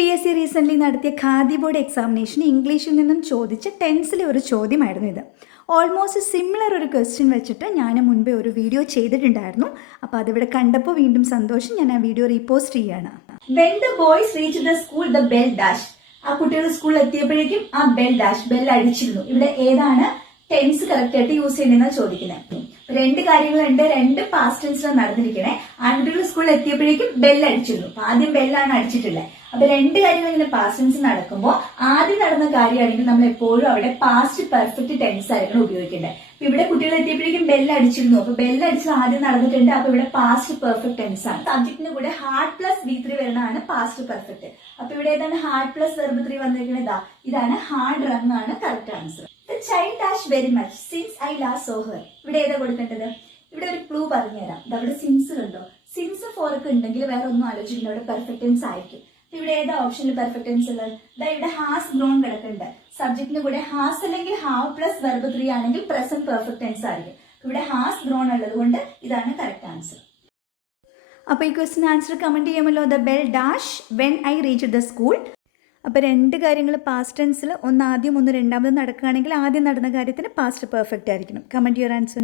P S C recently നടത്തിയ khadi board examination ഇംഗ്ലീഷിൽ നിന്നും ചോദിച്ച ടെൻസിലെ ഒരു ചോദ്യമായിരുന്നു ഇത്. ഓൾമോസ്റ്റ് സിമിലർ ഒരു ക്വസ്റ്റ്യൻ വെച്ചിട്ട് ഞാൻ മുൻപേ ഒരു വീഡിയോ ചെയ്തിട്ടുണ്ടായിരുന്നു. അപ്പോൾ അതിവിടെ കണ്ടപ്പോൾ വീണ്ടും സന്തോഷം ഞാൻ ആ വീഡിയോ റീപോസ്റ്റ് ചെയ്യാണ് ആ കുട്ടികൾ സ്കൂളിൽ എത്തിയപ്പോഴേക്കും ആ ബെൽ ഡാഷ് ബെൽ അടിച്ചിരുന്നു. ഇവിടെ ഏതാണ് ടെൻസ് കറക്റ്റ് ആയിട്ട് യൂസ് ചെയ്യുന്നതെന്നാണ് ചോദിക്കുന്നത് രണ്ട് കാര്യങ്ങളുണ്ട്. രണ്ട് പാസ്റ്റ് ടെൻസിലാണ് നടന്നിരിക്കണേ. ആൺകുട്ടികൾ സ്കൂളിൽ എത്തിയപ്പോഴേക്കും ബെൽ അടിച്ചിരുന്നു. അപ്പൊ ആദ്യം ബെല്ലാണ് അടിച്ചിട്ടുള്ളത്. അപ്പൊ രണ്ട് കാര്യങ്ങൾ ഇങ്ങനെ പാസ്റ്റ് ടെൻസ് നടക്കുമ്പോൾ ആദ്യം നടന്ന കാര്യമാണെങ്കിൽ നമ്മൾ എപ്പോഴും അവിടെ പാസ്റ്റ് പെർഫെക്റ്റ് ടെൻസ് ആയിരിക്കണം ഉപയോഗിക്കേണ്ടത്. അപ്പൊ ഇവിടെ കുട്ടികൾ എത്തിയപ്പോഴേക്കും ബെല്ല് അടിച്ചിരുന്നു. അപ്പൊ ബെല്ല് അടിച്ച് ആദ്യം നടന്നിട്ടുണ്ട്. അപ്പൊ ഇവിടെ പാസ്റ്റ് പെർഫെക്റ്റ് ടെൻസ് ആണ്. സബ്ജക്റ്റിന് കൂടെ ഹാർഡ് പ്ലസ് വി ത്രീ വരുന്നതാണ് പാസ്റ്റ് പെർഫെക്റ്റ് അപ്പൊ ഇവിടെ ഏതാണ് ഹാർഡ് പ്ലസ് വെർബ് ത്രീ വന്നിരിക്കുന്നത് ഇതാ. ഇതാണ് ഹാർഡ് റൺ ആണ് correct answer child dash very much ലാ സോഹർ ഇവിടെ ഏതാ കൊടുക്കേണ്ടത്? ഇവിടെ ഒരു ക്ലൂ പറഞ്ഞുതരാം. അവിടെ സിൻസ് കണ്ടോ? സിംസ് ഫോർക്ക് ഉണ്ടെങ്കിൽ വേറെ ഒന്നും ആലോചിക്കില്ല അവിടെ പെർഫെക്റ്റ് ടെൻസ് ആയിരിക്കും. ഇവിടെ ഏതാ ഓപ്ഷനിൽ പെർഫെക്റ്റ് ടെൻസ് ഉള്ളത്? ഇവിടെ ഹാസ് ഗ്രോൺ കിടക്കുന്നുണ്ട്. സബ്ജക്റ്റിന് കൂടെ ഹാസ് അല്ലെങ്കിൽ ഹാവ് പ്ലസ് വെർബ് ത്രീ ആണെങ്കിൽ പ്രസന്റ് പെർഫെക്റ്റ് ടെൻസ് ആയിരിക്കും. ഇവിടെ ഹാസ് ഗ്രോൺ ഉള്ളത് കൊണ്ട് ഇതാണ് കറക്റ്റ് ആൻസർ അപ്പോൾ ഈ ക്വസ്റ്റിന് ആൻസർ കമന്റ് ചെയ്യുമല്ലോ. The bell dash when I reach the school അപ്പോൾ രണ്ട് കാര്യങ്ങൾ പാസ്റ്റ് ടെൻസിൽ ഒന്ന് ആദ്യം ഒന്ന് രണ്ടാമത് നടക്കുകയാണെങ്കിൽ ആദ്യം നടന്ന കാര്യത്തിന് പാസ്റ്റ് പെർഫെക്റ്റ് ആയിരിക്കണം. Comment your answer